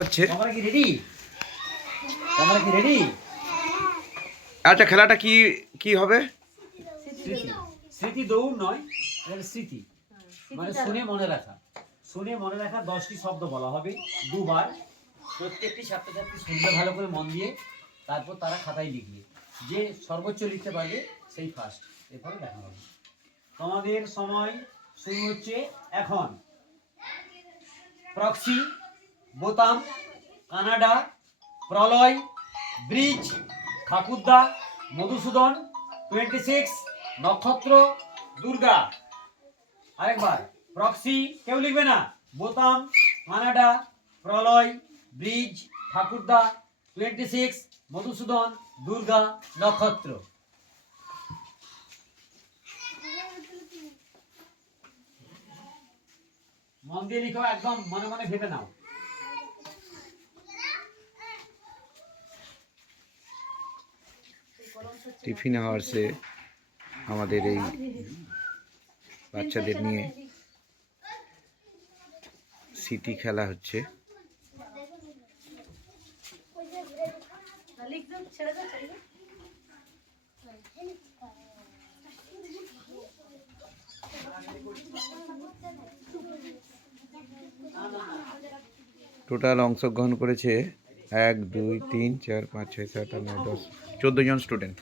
হচ্ছে তোমরা কি রেডি? তোমরা কি রেডি? আচ্ছা, খেলাটা কি কি হবে? স্মৃতি। স্মৃতি দৌড় নয়, এটা স্মৃতি, মানে শুনে মনে রাখা। শুনে মনে রাখা 10টি শব্দ বলা হবে দুবার। প্রত্যেকটি ছাত্রছাত্রী শুনবে ভালো করে মন দিয়ে, তারপর তারা খাতায় লিখবে। যে সর্বোচ্চ লিখতে পারবে সেই ফার্স্ট। এরপরে দেখা হবে। তোমাদের সময় শুরু হচ্ছে এখন। প্রক্সি, বোতাম, কানাডা, প্রলয়, ব্রিজ, ঠাকুরদা, মধুসূদন, 26, নক্ষত্র, দুর্গা। আরেকবার। প্রক্সি কেউ লিখবে না। বোতাম, কানাডা, প্রলয়, ব্রিজ, ঠাকুরদা, 26, মধুসূদন, দুর্গা, নক্ষত্র। মন দিয়ে লিখো, একদম মনে মনে ভেবে নাও। টিফিন আওয়ার্সে আমাদের এই বাচ্চাদের নিয়ে সিটি খেলা হচ্ছে। টোটাল অংশগ্রহণ করেছে 1 2 3 4 5 6 7 8 9 10 14 জন স্টুডেন্ট।